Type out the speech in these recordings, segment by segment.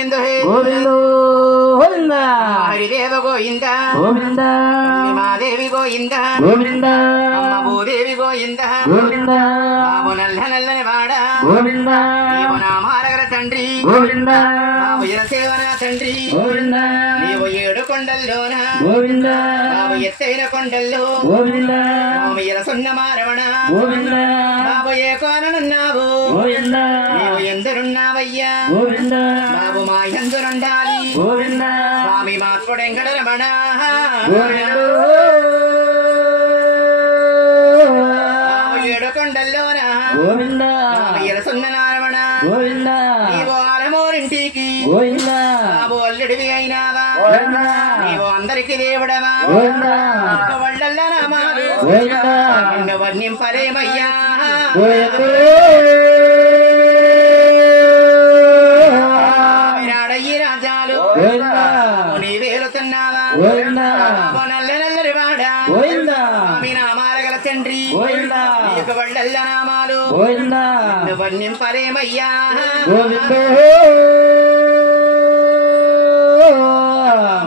గోవింద గోవింద గోవింద హరిదేవ గోవింద గోవింద మాదేవి గోవింద గోవింద అమ్మ భూదేవి గోవింద గోవింద బాబు నల్ల నల్లని వాడ గోవింద నీవు నా మారగల తండ్రి గోవింద బాబు సేవన తండ్రి గోవింద నీవు 7 కొండల్లోన గోవింద బాబు ఎత్తైన కొండల్లో గోవింద బాబు సున్న మారవణ గోవింద బాబు ఏ కోననున్నావు గోవింద నీవు ఎందరున్నావయ్యా గోవింద బాబు మా ఎందరుండాలి గోవింద స్వామి మాత్రుడు వెంకటరమణ గోవింద 7 కొండల్లోన గోవింద సున్న నారవణ గోవింద నీవు ఆలమోరింటికి గోవింద బాబు అల్లుడివి అయినావా గోవింద నీవు అందరికి దేవుడవా గోవింద వళ్ళల్ల నామాలు గోవింద నిన్ను వర్ణింపలేమయ్యా విరాడయ్యి రాజాలు నీ వేలుతున్నావా నల్ల నల్లరి వాడ మీ నామాల గల తండ్రి నీకు వళ్ళల్ల నామాలు నిన్ను వర్ణింపలేమయ్యా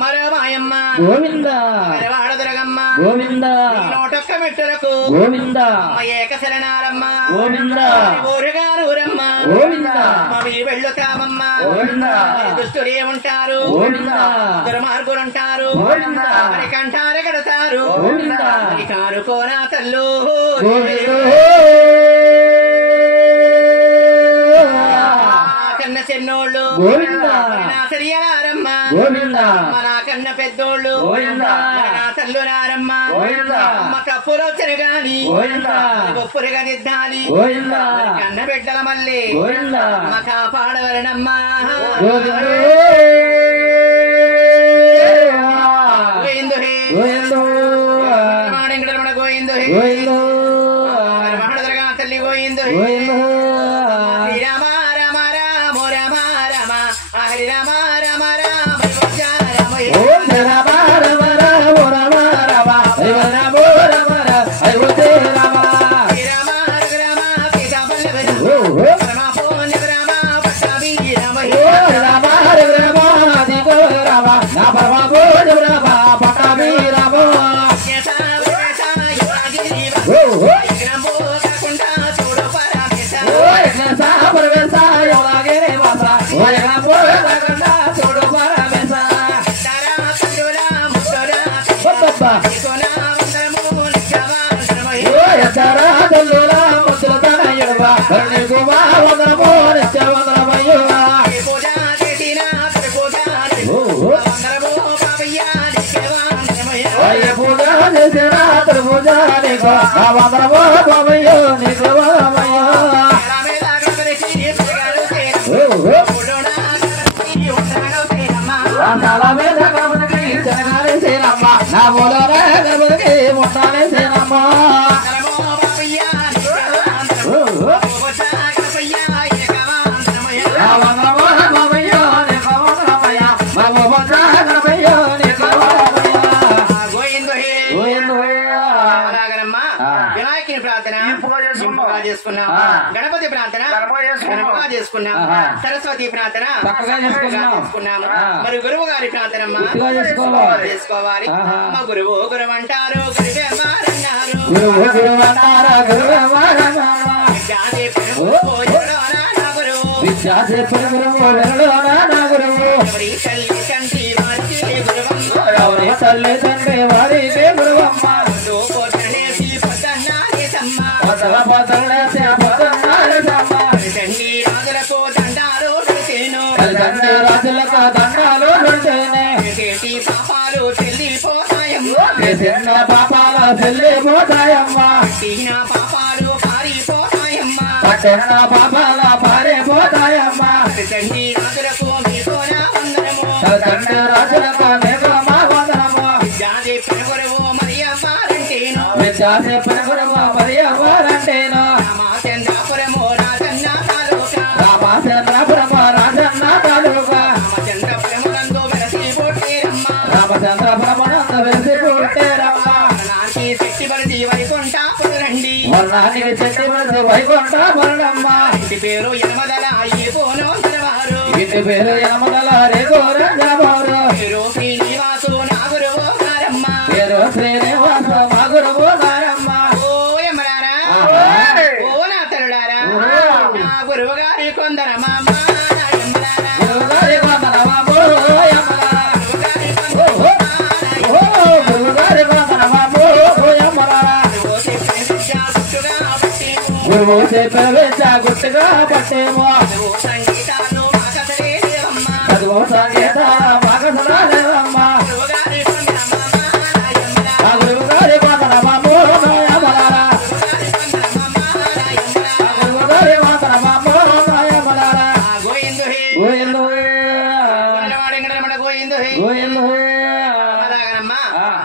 మరమాయమ్మ గోవింద మరవాడ దుర్గమ్మ గోవింద నోటొక్క మెట్టులకు గోవింద ఏక శరణాలమ్మ గోవింద ఊరుగారూరమ్మ గోవింద మవి వెళ్ళుతామమ్మ గోవింద దుష్టులే ఉంటారు గోవింద దుర్మార్గులుంటారు గోవింద మరి కంఠాలు కడతారు గోవింద మరి కారుకోనా తల్లు కన్న చిన్నోళ్ళు గోవింద నా సరియనారమ్మ గోవింద నా కన్న పెద్దోళ్ళు గోవింద నా తల్లు నారమ్మ గోవింద అమ్మ కప్పులో చెరగాలి గోవింద గొప్పులుగా దిద్దాలి గోవింద కన్న బిడ్డల మళ్ళీ గోవింద అమ్మ కాపాడవలనమ్మా గోవింద గోవిందు హే గోవింద వెంకటరమణ గోవిందు హే గోవింద మహాడదరగా తల్లి గోవిందు హే గోవింద శ్రీరామ రామ రామ రామ రామ హరి రామ రామ రామ రామ ఓం రామ రామ రామ రామ రామ హరి రామ రామ హరి రామ శ్రీరామ రామ సీతా పల్లవి ఓ రామ పూర్ణ రామ పట్టాభి రామ రామ రామ దిగో రామ నా పరమ పూజ రామ పటాభి రామ ఓ కాకుండా చూడు పరామేశ పరమేశ యోగే వాస ఓయగా చూడు పరమేశ ఎత్తరాదల్లులా ముద్దుల తనయుడువా కరుణి కుమా వందన పోనిచ్చ వందనమయ్యువా అయ్య పూజ చేసిన అతడు పూజ నీకు ఆ వందనమో బాబయ్యో నీకు వందనమయ్యో చాలా మీద గణపతికి జనగానే సేనమ్మ నా మూలనే గణపతికి ముట్టానే సేనమ్మ వినాయకుని ప్రార్థన చేసుకున్నాం గణపతి ప్రార్థన చేసుకున్నాం సరస్వతి ప్రార్థన చేసుకున్నాము మరి గురువు గారి ప్రార్థన చేసుకోవాలి మా గురువు గురువు అంటారు తల్లి తండ్రి వారికి గురువమ్మ రాజులకు దండాలు పాపాలు చెల్లిపోతాయమ్మా పాపాల చెల్లిపోతాయమ్మా పాపాలు పారిపోతాయమ్మా పట్టణ పాపాల పారిపోతాయమ్మా తండ్రి రాజులకు మీకోనా వందనము తండ్రి రాజులకు నీకు మా వందనము విద్యాది పెరుగురవు మరి అమ్మారంటేను విద్యా చెప్పిన గురువు మరి ఎవరంటేను రామచంద్రపురము రాజన్న తాలూకా రామచంద్రపురము రాజన్న తాలూకా రామచంద్రపురములందు వెలసి పోటేరమ్మా రామచంద్రపురమునందు వెలిసి పుట్టేరమ్మా నాకి శక్తి బలిది వైకుంఠపురండి వర్ణానికి చెట్టి వైకుంఠ పురడమ్మ ఇంటి పేరు యమదల ఈ పోనోదరవారు ఇంటి పేరు యమదల రే గోరంగబారు పేరు శ్రీనివాసు నా గురువు గారమ్మ పేరు శ్రీనివాస మా గురువు గారమ్మ ఓ యమరారా ఓ నా తరుడారా నా గురువు గారి కొందరమా గురుగారి వందనమో యమలారా గురుగారి వందనమో యమలారా గురువు చెప్పిన విద్య గుట్టుగా పట్టేమో సంగీతాలు మాకసలే దేవమ్మ చదువు సంగీత మగసరాలేవమ్మ ఆ గురువుగారి వందనమో యమలారా ఆ గురువుగారి వందనమో యమలారా గోయిందు గోయిందు గోయిందు అలాగనమ్మా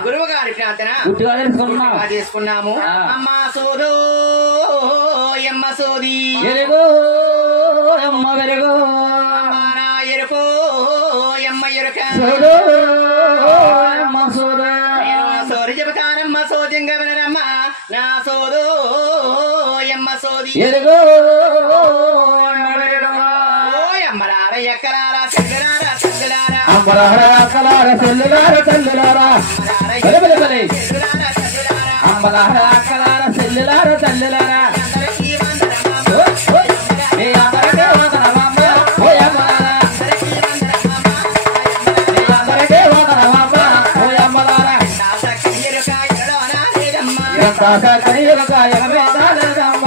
గురువు గారి ప్రార్థన గుట్టుగా తెలుసుకున్నా చేసుకున్నాము అమ్మ సోదో ఎమ్మ సోది వెలుగు అమ్మ వెలుగు అమ్మ నా ఎరుకో ఎమ్మ ఎరుక సోదు అమ్మ సోదు నేను సోది చెబుతానమ్మ సోదింగ వినరమ్మ నా సోదో ఎమ్మ సోది వెలుగు ఓ ఎమ్మలార ఎక్కలారా చెల్లెలారా చెల్లెలారా అమ్మలార అక్కలార చెల్లులార తల్లులారా బలి బలి బలి చెల్లెలారా చెల్లెలారా అమ్మలార అక్కలార చెల్లులార తల్లులారా అందరికీ వందనమ్మ మీ అందరికీ వందనమమ్మ ఓ అమ్మలారా అందరికీ వందనమ్మ మీ అందరికీ వందనమమ్మ ఓ అమ్మలారా దాస కయ్యరుక ఎడలోనా లేదమ్మ ఎంత కనియులక ఎగమేదాలేదమ్మ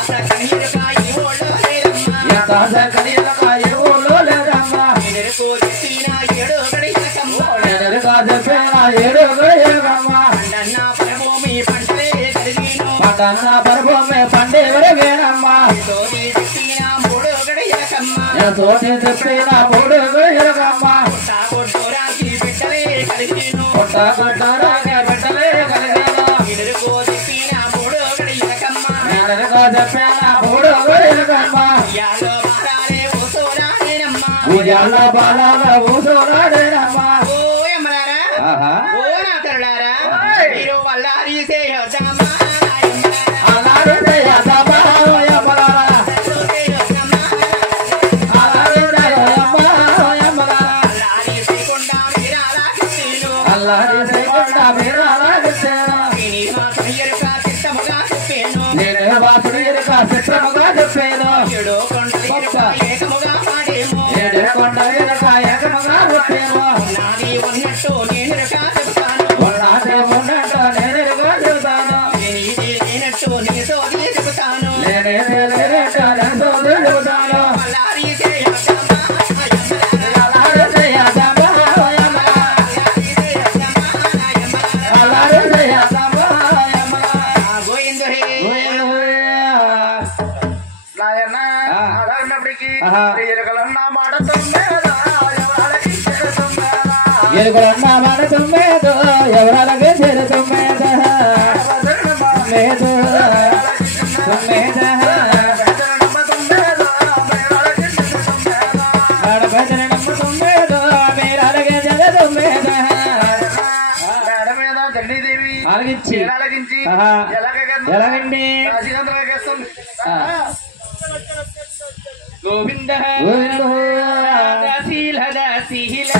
దాస కయ్యరుక ఈ ఓళ్ళో లేదమ్మ ఎంత కనియులక ఏ ఊళ్ళో లేదమ్మ ఎరుకో చెప్పిన ఏడు గడియకమ్మ నేను కాజపేన ఏడు గడియకమ్మ అన్న పరభూమి పంటలే కలిగిను పట్టణ పర్వమే పండే వరవేనమ్మ సోది చెప్పిన మూడు గడియకమ్మ నేను తోటి చెప్పిన మూడు గడియకమ్మ తాగొడ్డోరాకి బిడ్డలే కలిగిను కొట్ట కొట్టరాగే బిడ్డలే కలిగాను ఎరుకో చెప్పిన మూడు గడియకమ్మ నేను కాజపేన మూడు గడియకమ్మ యాలో మారాలే ఓసోరానేనమ్మ ఉయ్యాల బాలాల ఊసోలాడేనమ్మ ఓ యమలారా ఆహా ఓ నా తరుడారా మీరు వల్లారి సేయొద్దమ్మా అలాగే చేయదమ్మా ఓ యమ్మలారా అలాగే చేయదమ్మా ఓ యమ్మలారా అల్లాడి చేయకుండా మీరు అలాగేనా నేను వాసుడు ఎరుక చిత్రముగా చెప్పాను ఏడు కొండ ఎరుక ఏకముగా చెప్పాను ఉన్నాదే ఉన్నట్టు నేను ఎరుక చెబుతాను నేనేది లేనట్టు నేను సోది చెబుతాను అలాగే చేయొద్దమ్మా అలాగే చేయదమ్మా ఓ యమ్మలారా గోయిందు హే నాయన ఉన్నప్పటికీ ఎరుకలన్నా మాట తొమ్మేదో ఎరుకలన్నా మాట తొమ్మేదో ఎవరలాగే చేరు తొమ్మేద తొమ్మేదో తొమ్మేద ఆడపేదన నమ్మ తొమ్మేదో మీరలాగే చేరు తొమ్మేద ఆలగించి ఎలాగండి గోవింద దాసీల దాసీల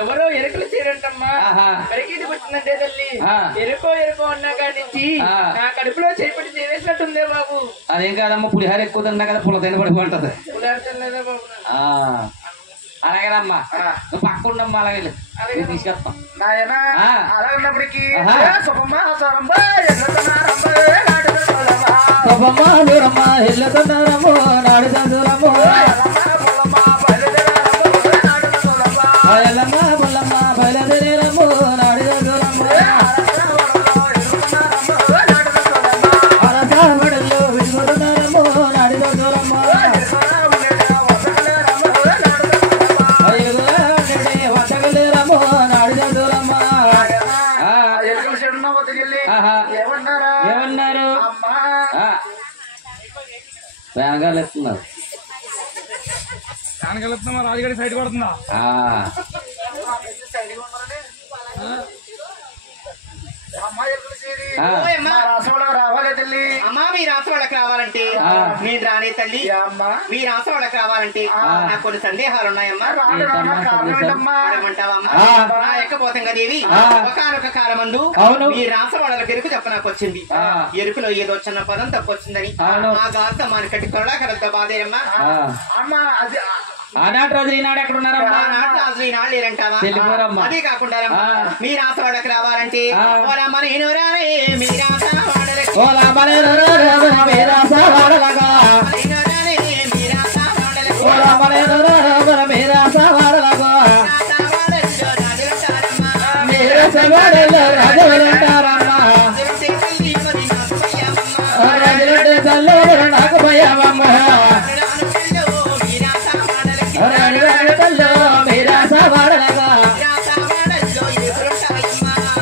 ఎవరో ఎరుకలు చేరంటమ్మా పెరిగిది పుట్టినంటే తల్లి ఎరుకో ఎరుకో అన్నా కాడి నుంచి నా కడుపులో చేపట్టి చేసినట్టుందే బాబు అదేం కాదమ్మా పులిహార ఎక్కువ తిన్నా కదా పుల్ల తిన పడిపోతుంది అలాగేనమ్మా నువ్వు పక్క ఉండమ్మా అలాగే తీసుకెళ్తాం అలాగన్నప్పటికీ శుభమ్మా దూరమ్మా ఎల్లుతున్నారమ్మో నాడు దూరమ్మో ఎల్లమ్మ బొల్లమ్మ బయలుదేరమ్మో నాడు దూరమ్మో అరసాబడుల్లో విడుగుతున్నారమ్మో నాడు దూరమ్మో వద్దగలేరమ్మో నాడు దూరమ్మో ఏమన్నారు వేనగాలు ఎత్తున్నారు రాజుగారి సైడ్ పడుతుందా రావాలి తల్లి అమ్మా మీ రాష్ట్ర వాళ్ళకి రావాలంటే నేను రానే తల్లి మీ రాష్ట్ర వాళ్ళకి రావాలంటే నాకు కొన్ని సందేహాలు ఉన్నాయమ్మా నా ఎక్కపోతంగా దేవి ఒకనొక కాలమందు మీ రాష్ట్ర వాళ్ళకి ఎరుకు చెప్ప నాకు వచ్చింది ఎరుకులో ఏదో చిన్న పదం తప్పొచ్చిందని మా గాత మన కట్టి కొరడాకరంత బాధేరమ్మా అమ్మా అది ఆనాటి రోజులు ఈనాడు ఎక్కడ ఉన్నారమ్మా రాజు ఈనాడు లేరంటావా అదే కాకుండా మీ రాష్ట్ర వాళ్ళకి రావాలంటే మీ రాష్ట్ర నాకు భయమమ్మ మీరా సవాడలగా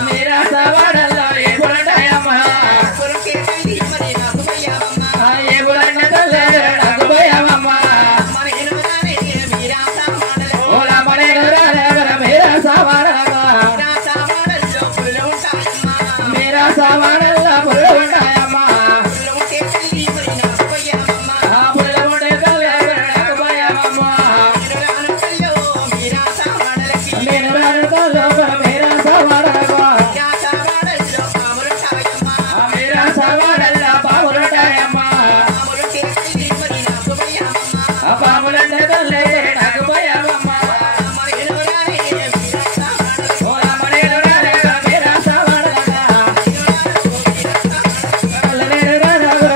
మీరా సవాడల్లో ఏముంటాయమ్మా ఏములంట తల్లే నాకు భయమమ్మా ఓలా మీరా సవాడలగా మీరా సవాడల్లో పుల్లు ఉంటాయమ్మా పుల్లు ఉంటే తల్లే నాకు భయమమ్మా నేను రానుకల్లో మీరా సవాడలగా మీరా సవాడల్లో పాములుంటాయమ్మా పాములంటే తల్లే నాకు భయమమ్మా మీరా సవాడలగా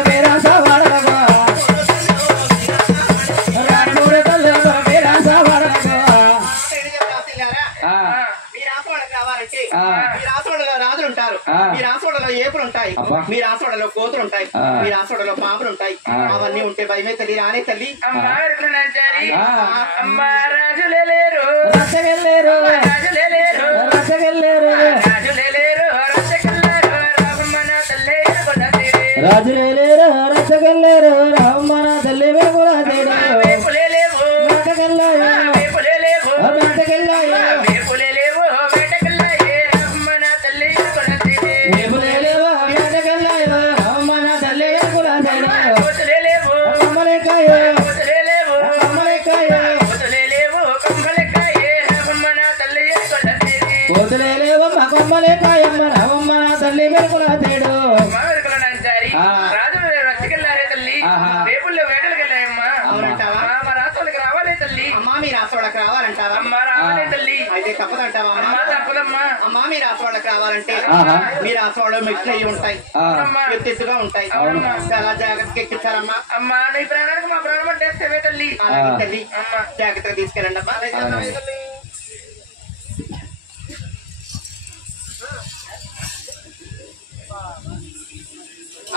మీరా సవాడలగా రానుకూర తల్లి మీరా సవాడలగా మీ రాసోడకు రావాలంటే మీ రాసోడలో రాజులు ఉంటారు మీ రాసోడలో ఏపులు ఉంటాయి మీ రాసోడలో కోతులు ఉంటాయి మీ రాసోడలో పాములు ఉంటాయి అవన్నీ ఉంటే భయమే తల్లి రానే తల్లి రాజులేరు రసగెల్లేరు రాజులేరు రసగెల్లేరు రాజులేరు రసగెల్లేరు రామన తల్లి వేగుల తేడారు నాటకెళ్ళాయో నాటకెళ్ళాయో వేపులేలేవో నాటకెళ్ళాయో రామన తల్లి వేగుల తేడారు కమ్మలేకాయో కమ్మలేకాయో కోతులేలేవమ్మ కొమ్మలేకాయమ్మ రామమ్మ తల్లి వేగుల తేడు రేపుల్లో వేటలకు వెళ్ళాయమ్మా అవునంటావా మా రాష్ట్రాలకు రావాలి తల్లి అమ్మా మీ రాసోడకు రావాలంటావా అమ్మ రావాలి తల్లి అయితే తప్పదంటావా అమ్మ తప్పదమ్మా అమ్మా మీ రాసోడకు రావాలంటే మీ రాసోడ మెట్లు అయ్యి ఉంటాయి ఎత్తెత్తుగా ఉంటాయి చాలా జాగ్రత్తగా ఎక్కించారమ్మా అమ్మ నీ ప్రాణానికి మా ప్రాణం అంటే తల్లి అలాగే తల్లి జాగ్రత్తగా తీసుకెళ్ళండి అమ్మా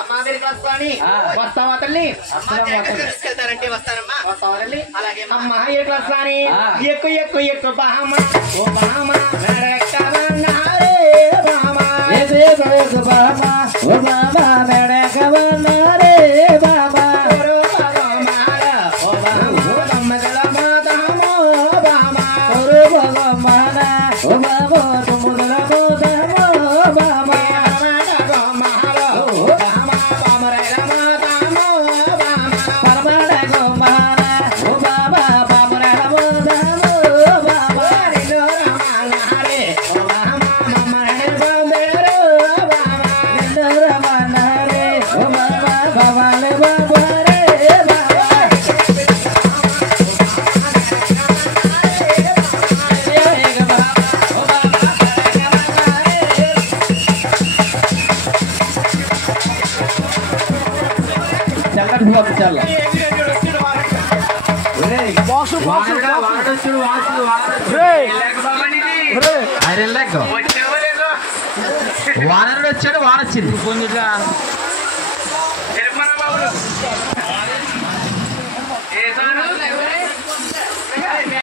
అమ్మా దగ్గరికి వస్తాని వస్తావా తల్లి తీసుకెళ్తారంటే వస్తానమ్మా వస్తావా తల్లి అలాగే అమ్మా ఎక్కడ వస్తాని ఎక్కు ఎక్కు ఎక్కు బామ ఓ బామ మెడకవన్నారే బామ ఎక్కు బామ ఓ బామ మెడకవన్నారే బామ ఓ బామ తమ్మగల మాతమో బామ భగవాన ఓ బామ తుమ్ముదల మోదమో బామ వానరుడు వచ్చాడు వానొచ్చింది బాబు